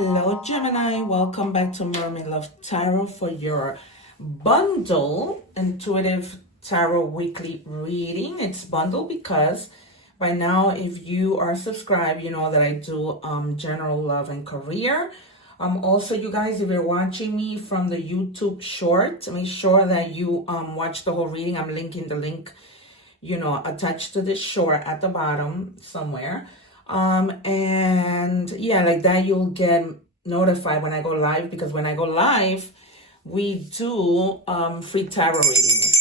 Hello, Gemini. Welcome back to Mermaid Love Tarot for your bundle intuitive tarot weekly reading. It's bundle because by now, if you are subscribed, you know that I do general love and career. Also, you guys, if you're watching me from the YouTube short, make sure that you watch the whole reading. I'm linking the link, attached to this short at the bottom somewhere. And yeah, like that, you'll get notified when I go live, because when I go live, we do free tarot readings.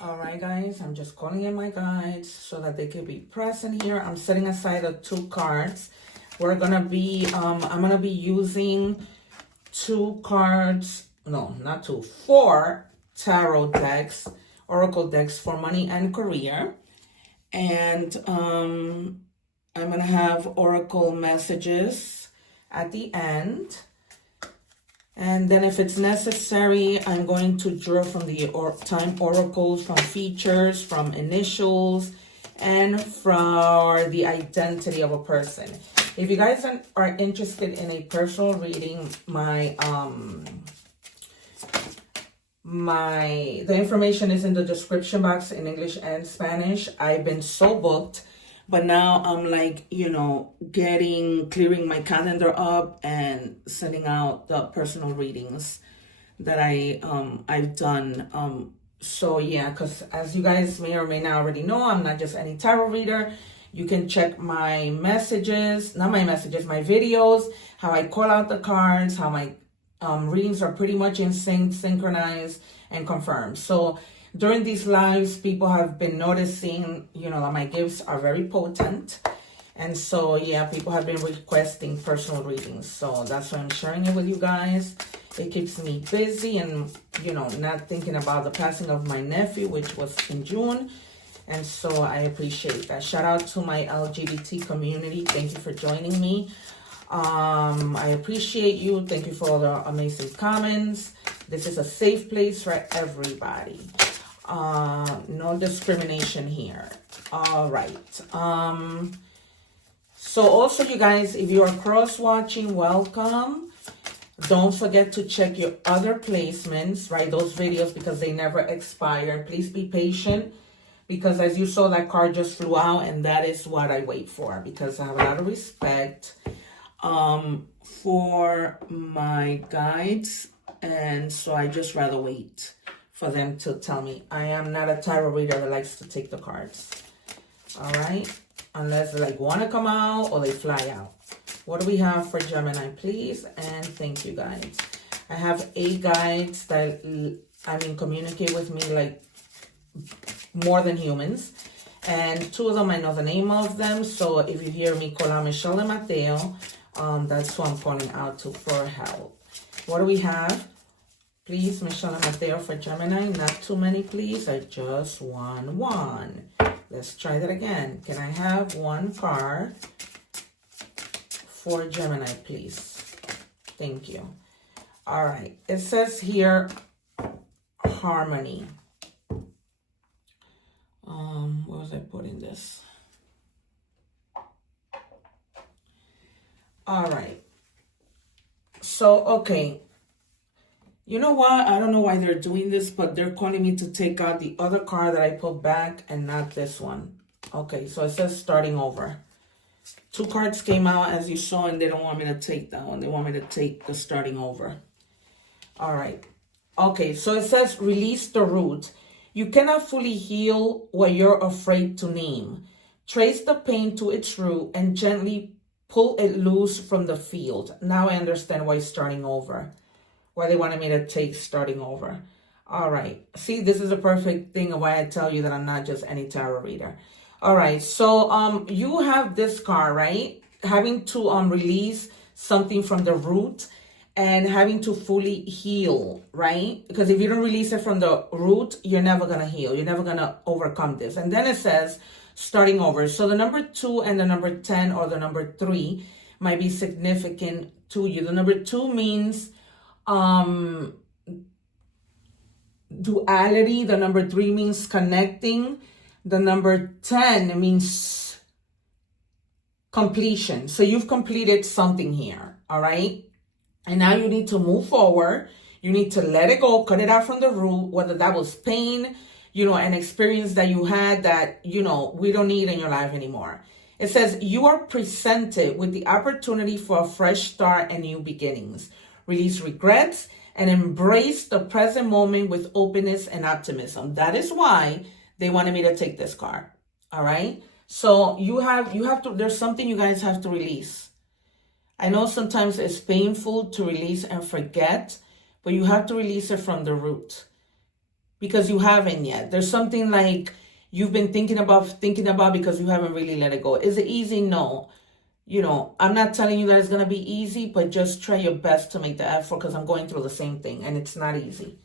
All right, guys, I'm just calling in my guides so that they can be present here. I'm setting aside the 2 cards. We're gonna be, I'm gonna be using 2 cards, no, not 2, 4 tarot decks, oracle decks for money and career. And I'm going to have oracle messages at the end. And then if it's necessary, I'm going to draw from the time oracles, from features, from initials, and for the identity of a person. If you guys are interested in a personal reading, the information is in the description box in English and Spanish. I've been so booked, but now I'm like, clearing my calendar up and sending out the personal readings that I've done. So yeah, because as you guys may or may not already know, I'm not just any tarot reader. You can check my messages, not my messages, my videos, how I call out the cards, how my readings are pretty much in sync, synchronized, and confirmed. So during these lives, people have been noticing, that my gifts are very potent. And so, yeah, people have been requesting personal readings. So that's why I'm sharing it with you guys. It keeps me busy and, not thinking about the passing of my nephew, which was in June. And so I appreciate that. Shout out to my LGBT community. Thank you for joining me. I appreciate you. Thank you for all the amazing comments. This is a safe place for everybody. No discrimination here. All right. So also, you guys, if you are cross-watching, welcome. Don't forget to check your other placements, right? Those videos, because they never expire. Please be patient, because as you saw, that card just flew out, and that is what I wait for, because I have a lot of respect for my guides, and so I just rather wait for them to tell me. I am not a tarot reader that likes to take the cards, all right, unless they want to come out or they fly out. What do we have for Gemini, please? And thank you, guys. I have 8 guides that communicate with me like more than humans, and 2 of them I know the name of them. So if you hear me call out Michelle and Mateo, that's who I'm calling out to for help. What do we have? Please, Michelle and Mateo for Gemini. Not too many, please. I just want 1. Let's try that again. Can I have 1 card for Gemini, please? Thank you. All right. It says here, harmony. Where was I putting this? All right. So, okay. You know what? I don't know why they're doing this, but they're calling me to take out the other card that I put back and not this one. Okay, so it says starting over. 2 cards came out, as you saw, and they don't want me to take that one. They want me to take the starting over. All right. Okay, so it says release the root. You cannot fully heal what you're afraid to name. Trace the pain to its root and gently pull it loose from the field. Now I understand why it's starting over. Why they wanted me to take starting over. All right. See, this is a perfect thing of why I tell you that I'm not just any tarot reader. All right. So you have this card, right? Having to release something from the root and having to fully heal, right? Because if you don't release it from the root, you're never going to heal. You're never going to overcome this. And then it says starting over. So the number 2 and the number 10 or the number 3 might be significant to you. The number 2 means duality. The number 3 means connecting. The number 10 means completion. So you've completed something here, all right? And now you need to move forward. You need to let it go, cut it out from the root, whether that was pain, an experience that you had that, we don't need in your life anymore. It says you are presented with the opportunity for a fresh start and new beginnings. Release regrets and embrace the present moment with openness and optimism. That is why they wanted me to take this card. All right. So you have to, there's something you guys have to release. I know sometimes it's painful to release and forget, but you have to release it from the root because you haven't yet. There's something like you've been thinking about because you haven't really let it go. Is it easy? No. I'm not telling you that it's going to be easy, but just try your best to make the effort because I'm going through the same thing and it's not easy.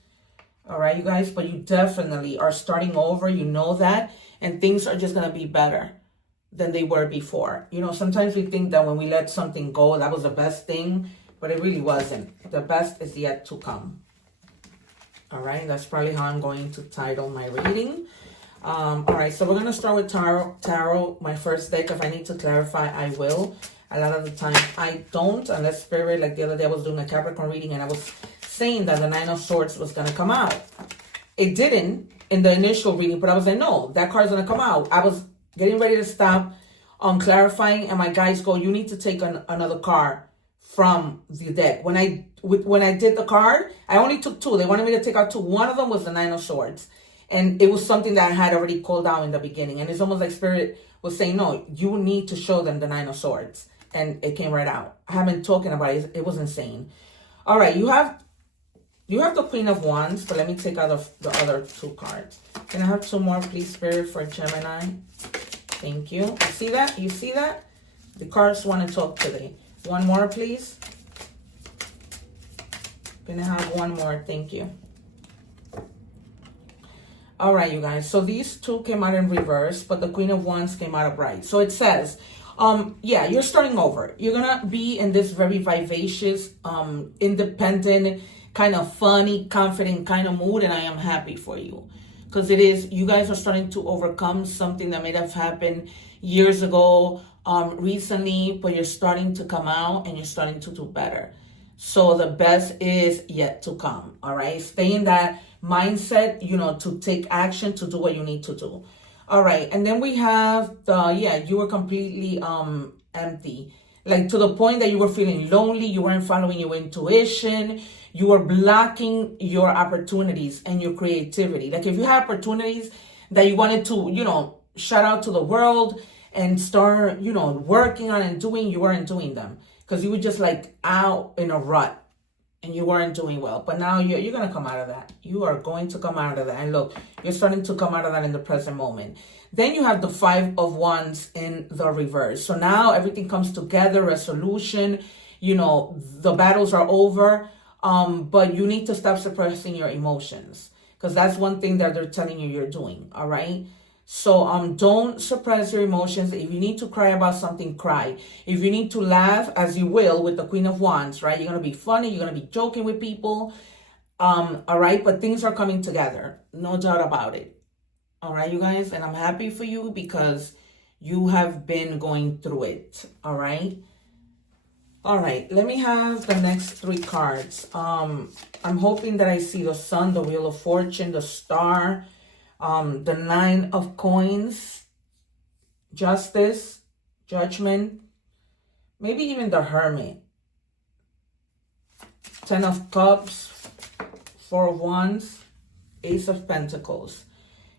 All right, you guys, but you definitely are starting over. You know that, and things are just going to be better than they were before. Sometimes we think that when we let something go, that was the best thing, but it really wasn't. The best is yet to come. All right, that's probably how I'm going to title my reading. All right, so we're going to start with tarot, my first deck. If I need to clarify, I will. A lot of the time, I don't, unless Spirit, like the other day, I was doing a Capricorn reading, and I was saying that the Nine of Swords was going to come out. It didn't in the initial reading, but I was like, no, that card's going to come out. I was getting ready to stop on clarifying, and my guys go, you need to take another card from the deck. When I did the card, I only took two. They wanted me to take out two. One of them was the Nine of Swords. And it was something that I had already called out in the beginning. And it's almost like Spirit was saying, no, you need to show them the Nine of Swords. And it came right out. I haven't talking about it. It was insane. All right, you have the Queen of Wands, but let me take out the other two cards. Can I have two more, please, Spirit, for Gemini? Thank you. You see that? You see that? The cards want to talk today. One more, please. Can I have one more? Thank you. All right, you guys. So these two came out in reverse, but the Queen of Wands came out upright. So it says, yeah, you're starting over. You're going to be in this very vivacious, independent, kind of funny, confident kind of mood. And I am happy for you because you guys are starting to overcome something that may have happened years ago, recently, but you're starting to come out and you're starting to do better. So the best is yet to come. All right. Stay in that mindset, to take action, to do what you need to do. All right. And then we have you were completely empty, like to the point that you were feeling lonely. You weren't following your intuition. You were blocking your opportunities and your creativity. Like if you had opportunities that you wanted to, shout out to the world and start, working on and doing, you weren't doing them because you were just like out in a rut. And you weren't doing well. But now you're going to come out of that. You are going to come out of that. And look, you're starting to come out of that in the present moment. Then you have the Five of Wands in the reverse. So now everything comes together, resolution. The battles are over. But you need to stop suppressing your emotions. Because that's one thing that they're telling you you're doing. All right? So don't suppress your emotions. If you need to cry about something, cry. If you need to laugh, as you will with the Queen of Wands, right? You're going to be funny. You're going to be joking with people. All right. But things are coming together. No doubt about it. All right, you guys. And I'm happy for you because you have been going through it. All right. All right. Let me have the next three cards. I'm hoping that I see the Sun, the Wheel of Fortune, the Star, the Nine of Coins, Justice, Judgment, maybe even the Hermit, Ten of Cups, Four of Wands, Ace of Pentacles.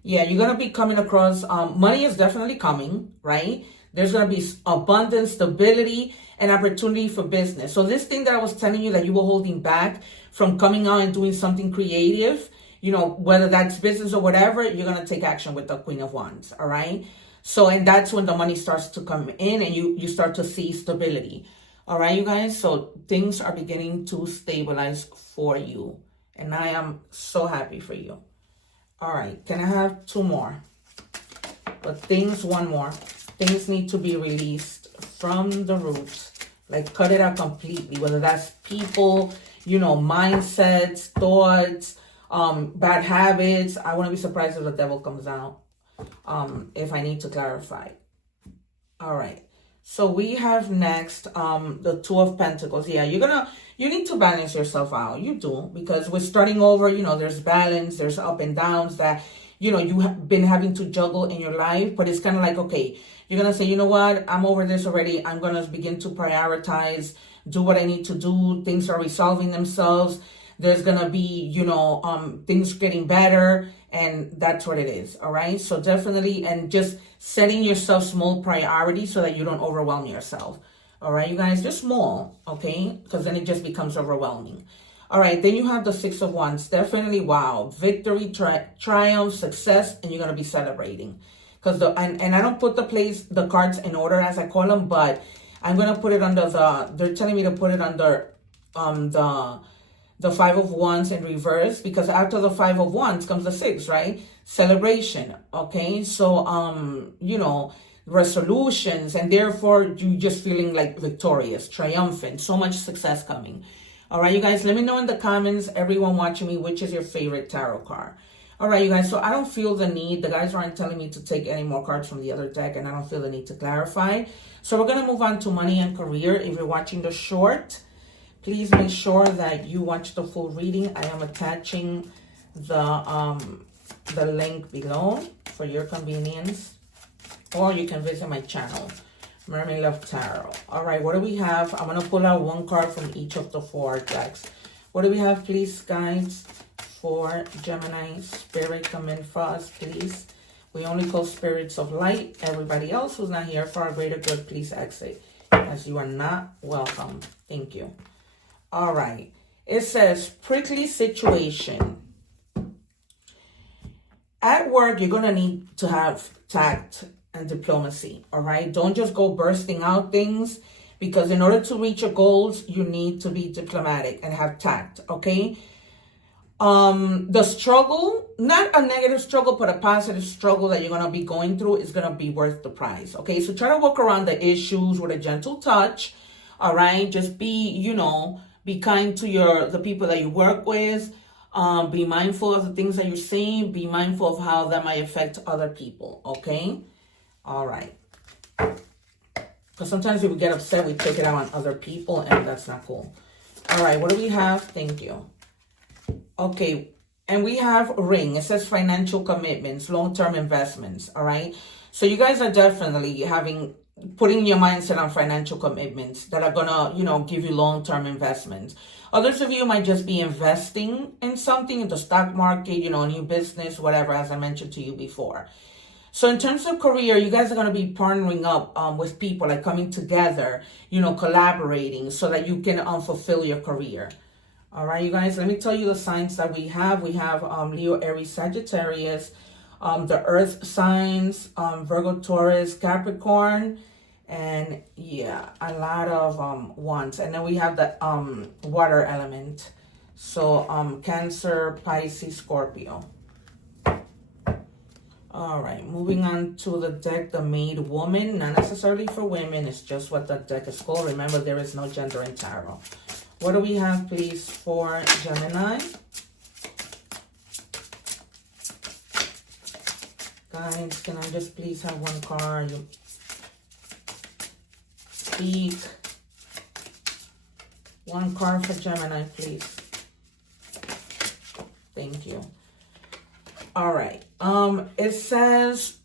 Yeah, you're going to be coming across, money is definitely coming, right? There's going to be abundance, stability, and opportunity for business. So this thing that I was telling you that you were holding back from coming out and doing something creative, whether that's business or whatever, you're going to take action with the Queen of Wands. All right. So, and that's when the money starts to come in and you start to see stability. All right, you guys. So things are beginning to stabilize for you. And I am so happy for you. All right. Can I have two more? But one more. Things need to be released from the roots. Like cut it out completely. Whether that's people, mindsets, thoughts, bad habits. I wouldn't be surprised if the devil comes out if I need to clarify. All right. So we have next the Two of Pentacles. Yeah, you need to balance yourself out. You do, because we're starting over, there's balance, there's up and downs that, you have been having to juggle in your life. But it's kind of like, okay, you're going to say, you know what, I'm over this already. I'm going to begin to prioritize, do what I need to do. Things are resolving themselves. There's going to be, things getting better. And that's what it is. All right. So definitely, and just setting yourself small priorities so that you don't overwhelm yourself. All right, you guys, just small. Okay. Because then it just becomes overwhelming. All right. Then you have the Six of Wands. Definitely. Wow. Victory, triumph, success. And you're going to be celebrating. Because and I don't put the cards in order as I call them, but I'm going to put it under they're telling me to put it under the Five of Wands in reverse, because after the Five of Wands comes the Six, right? Celebration. Okay. So, resolutions, and therefore you just feeling like victorious, triumphant, so much success coming. All right, you guys, let me know in the comments, everyone watching me, which is your favorite tarot card. All right, you guys, so I don't feel the need. The guys aren't telling me to take any more cards from the other deck, and I don't feel the need to clarify. So we're going to move on to money and career. If you're watching the short, please make sure that you watch the full reading. I am attaching the link below for your convenience, or you can visit my channel, Mermaid Love Tarot. All right, what do we have? I'm going to pull out one card from each of the four decks. What do we have, please, guys, for Gemini? Spirit, come in for us, please. We only call spirits of light. Everybody else who's not here for our greater good, please exit, as you are not welcome. Thank you. All right. It says prickly situation. At work, you're going to need to have tact and diplomacy. All right. Don't just go bursting out things, because in order to reach your goals, you need to be diplomatic and have tact. Okay. The struggle, not a negative struggle, but a positive struggle that you're going to be going through is going to be worth the price. Okay. So try to work around the issues with a gentle touch. All right. Just be, be kind to the people that you work with. Be mindful of the things that you're saying. Be mindful of how that might affect other people. Okay. All right. Because sometimes if we get upset, we take it out on other people, and that's not cool. All right. What do we have? Thank you. Okay. And we have ring. It says financial commitments, long-term investments. All right. So you guys are definitely putting your mindset on financial commitments that are gonna, give you long-term investments. Others of you might just be investing in something, in the stock market, a new business, whatever, as I mentioned to you before. So in terms of career, you guys are going to be partnering up with people, like coming together, collaborating so that you can fulfill your career. All right, you guys, let me tell you the signs that we have. We have Leo, Aries, Sagittarius, the earth signs, Virgo, Taurus, Capricorn, and yeah, a lot of wands. And then we have the water element. So Cancer, Pisces, Scorpio. All right, moving on to the deck, the Maid Woman. Not necessarily for women, it's just what the deck is called. Remember, there is no gender in tarot. What do we have, please, for Gemini? Guys, can I just please have one card? Speak. One card for Gemini, please. Thank you. All right. It says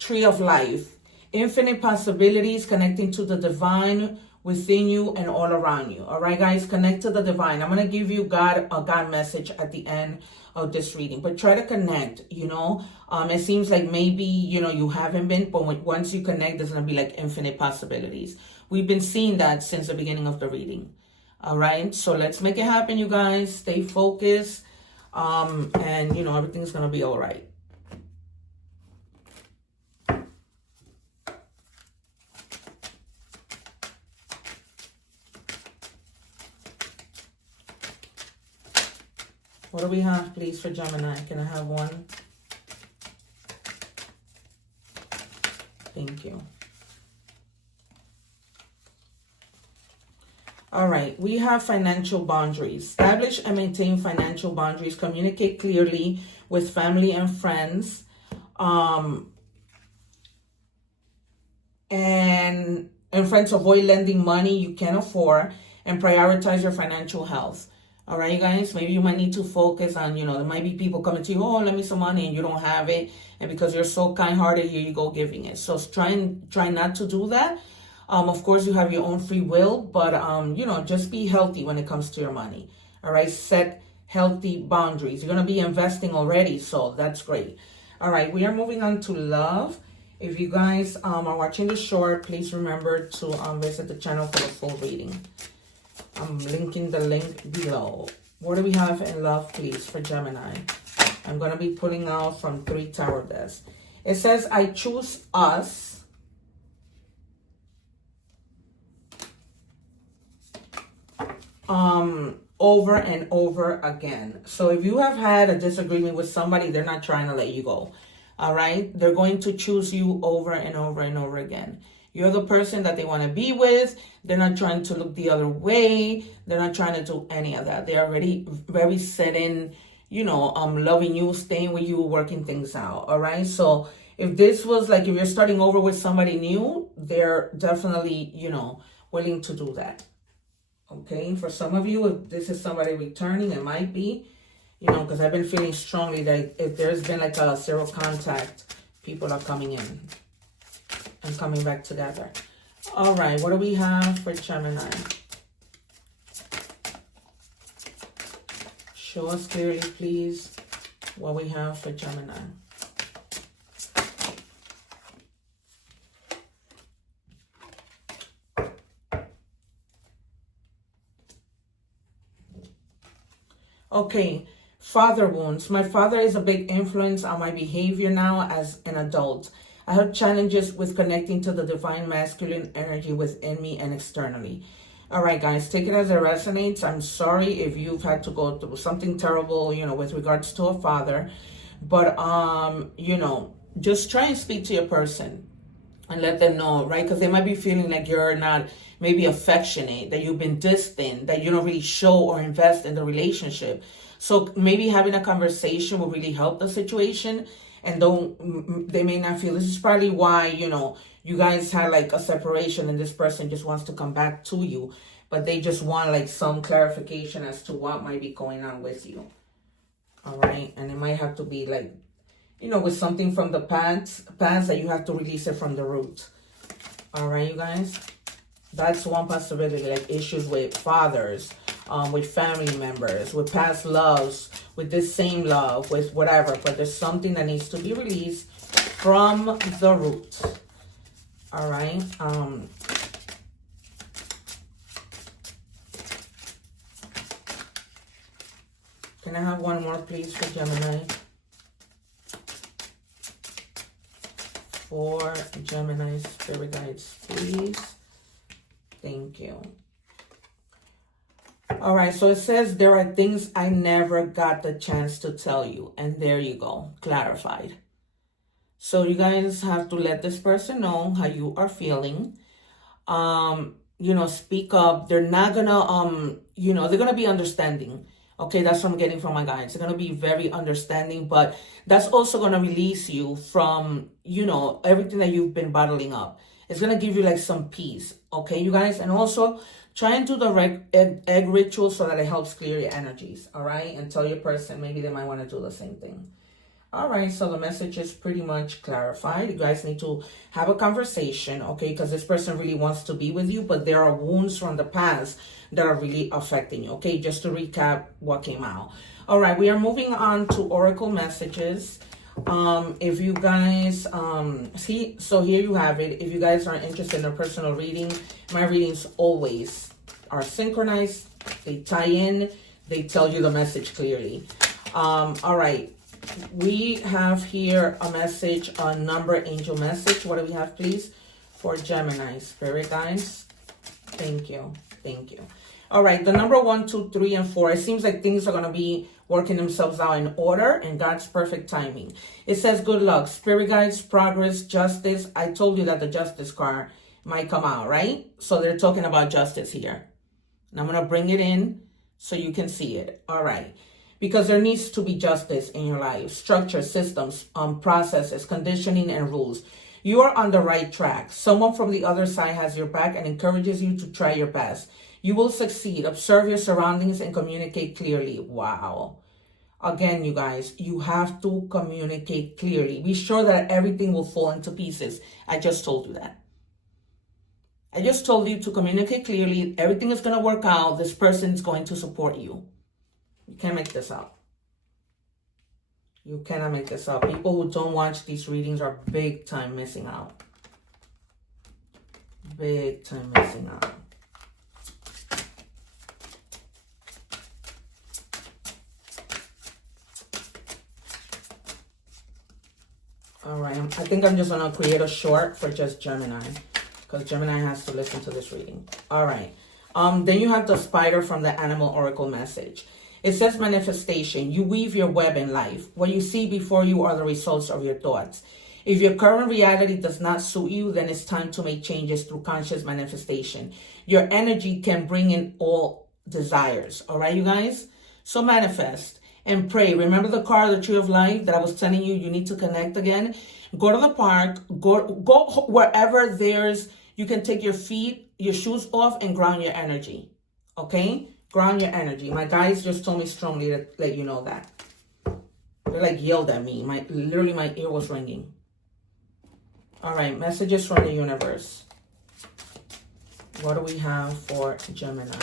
Tree of Life. Infinite possibilities, connecting to the divine within you and all around you. All right, guys, connect to the divine. I'm going to give you a God message at the end of this reading, but try to connect, it seems like maybe, you haven't been, but once you connect, there's going to be like infinite possibilities. We've been seeing that since the beginning of the reading. All right. So let's make it happen, you guys. Stay focused. And everything's going to be all right. What do we have, please, for Gemini? Can I have one? Thank you. All right, we have financial boundaries. Establish and maintain financial boundaries. Communicate clearly with family and friends. And And friends, avoid lending money you can't afford and prioritize your financial health. All right, you guys, maybe you might need to focus on, there might be people coming to you, oh, lend me some money, and you don't have it. And because you're so kind-hearted, here you go giving it. So try not to do that. Of course, you have your own free will, but, just be healthy when it comes to your money. All right, set healthy boundaries. You're going to be investing already, so that's great. All right, we are moving on to love. If you guys are watching the short, please remember to visit the channel for the full reading. I'm linking the link below. What do we have in love, please, for Gemini? I'm going to be pulling out from 3 tarot decks. It says, I choose us. Over and over again. So if you have had a disagreement with somebody, they're not trying to let you go. All right? They're going to choose you over and over and over again. You're the person that they want to be with. They're not trying to look the other way. They're not trying to do any of that. They're already very set in, loving you, staying with you, working things out. All right? So if this was like, if you're starting over with somebody new, they're definitely, willing to do that. Okay? For some of you, if this is somebody returning, it might be, because I've been feeling strongly that if there's been like a zero contact, people are coming in and coming back together. All right, what do we have for Gemini? Show us clearly, please, what we have for Gemini. Okay, father wounds. My father is a big influence on my behavior now as an adult. I have challenges with connecting to the divine masculine energy within me and externally. All right, guys, take it as it resonates. I'm sorry if you've had to go through something terrible, with regards to a father. But, just try and speak to your person and let them know, right? Because they might be feeling like you're not maybe affectionate, that you've been distant, that you don't really show or invest in the relationship. So maybe having a conversation will really help the situation. And they may not feel, this is probably why, you guys had like a separation and this person just wants to come back to you. But they just want like some clarification as to what might be going on with you. All right. And it might have to be like, with something from the past that you have to release it from the root. All right, you guys. That's one possibility, like issues with fathers, with family members, with past loves, with this same love, with whatever. But there's something that needs to be released from the root. All right. Can I have one more, please, for Gemini? For Gemini spirit guides, please. Thank you. All right, so it says there are things I never got the chance to tell you. And there you go, clarified. So you guys have to let this person know how you are feeling. Speak up. They're not gonna, they're gonna be understanding. Okay, that's what I'm getting from my guides. They're gonna be very understanding, but that's also gonna release you from, everything that you've been bottling up. It's gonna give you like some peace. Okay, you guys, and also try and do the egg ritual so that it helps clear your energies. All right, and tell your person maybe they might want to do the same thing. All right, so the message is pretty much clarified. You guys need to have a conversation, okay, because this person really wants to be with you, but there are wounds from the past that are really affecting you, okay, just to recap what came out. All right, we are moving on to oracle messages. If you guys see, so here you have it. If you guys are interested in a personal reading, my readings always are synchronized. They tie in, they tell you the message clearly. All right, we have here a message, a number angel message. What do we have, please, for Gemini spirit guides? Thank you. All right, the number 1, 2, 3, and 4. It seems like things are going to be working themselves out in order in God's perfect timing. It says good luck, spirit guides, progress, justice. I told you that the justice card might come out, right? So they're talking about justice here. And I'm going to bring it in so you can see it. All right. Because there needs to be justice in your life. Structure, systems, processes, conditioning, and rules. You are on the right track. Someone from the other side has your back and encourages you to try your best. You will succeed. Observe your surroundings and communicate clearly. Wow. Again, you guys, you have to communicate clearly. Be sure that everything will fall into pieces. I just told you that. I just told you to communicate clearly. Everything is going to work out. This person is going to support you. You can't make this up. You cannot make this up. People who don't watch these readings are big time missing out. Big time missing out. All right, I think I'm just going to create a short for just Gemini, because Gemini has to listen to this reading. All right. Then you have the spider from the Animal Oracle message. It says manifestation. You weave your web in life. What you see before you are the results of your thoughts. If your current reality does not suit you, then it's time to make changes through conscious manifestation. Your energy can bring in all desires. All right, you guys? So manifest and pray. Remember the card, the tree of life, that I was telling you need to connect again? Go to the park, go wherever you can take your shoes off and ground your energy. Okay? Ground your energy. My guys just told me strongly to let you know that. They like yelled at me. Literally my ear was ringing. All right, messages from the universe. What do we have for Gemini?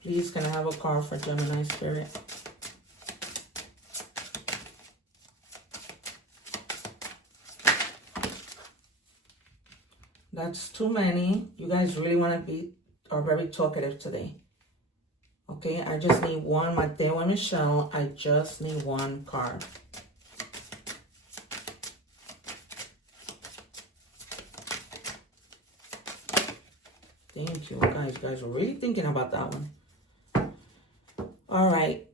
Please, can I have a card for Gemini Spirit? That's too many. You guys really want to are very talkative today. Okay, I just need one. Mateo and Michelle, I just need one card. Thank you, guys. You guys are really thinking about that one. All right.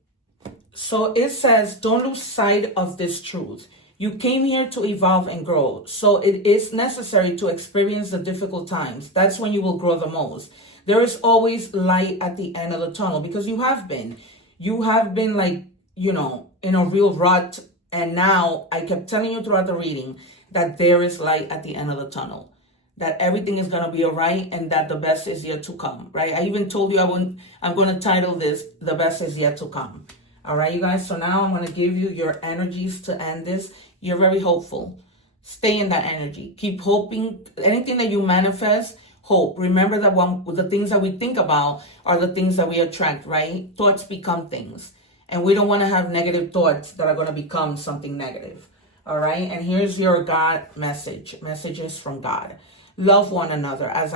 So it says, don't lose sight of this truth. You came here to evolve and grow. So it is necessary to experience the difficult times. That's when you will grow the most. There is always light at the end of the tunnel, because you have been. You have been like, in a real rut. And now I kept telling you throughout the reading that there is light at the end of the tunnel. That everything is going to be all right, and that the best is yet to come, right? I even told you I'm going to title this, The Best Is Yet to Come. All right, you guys? So now I'm going to give you your energies to end this. You're very hopeful. Stay in that energy. Keep hoping. Anything that you manifest, hope. Remember that the things that we think about are the things that we attract, right? Thoughts become things. And we don't want to have negative thoughts that are going to become something negative. All right? And here's your God message. Messages from God. Love one another as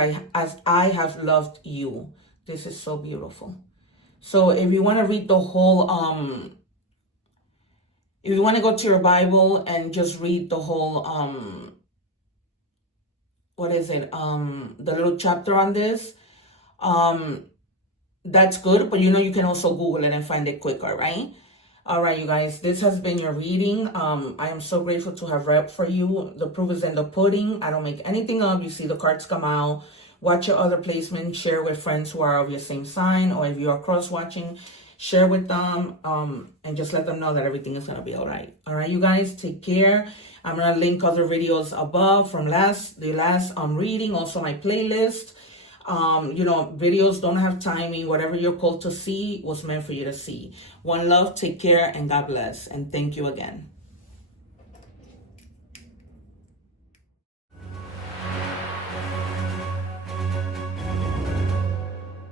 I have loved you. This is so beautiful. So if you want to read the whole, if you want to go to your Bible and just read the whole, the little chapter on this, that's good. But you can also Google it and find it quicker, right? All right, you guys, this has been your reading. I am so grateful to have read for you. The proof is in the pudding. I don't make anything up. You see the cards come out. Watch your other placements. Share with friends who are of your same sign, or if you are cross-watching, share with them, and just let them know that everything is going to be all right. All right, you guys, take care. I'm going to link other videos above from the last reading, also my playlist. Videos don't have timing. Whatever you're called to see was meant for you to see. One love, take care, and God bless. And thank you again.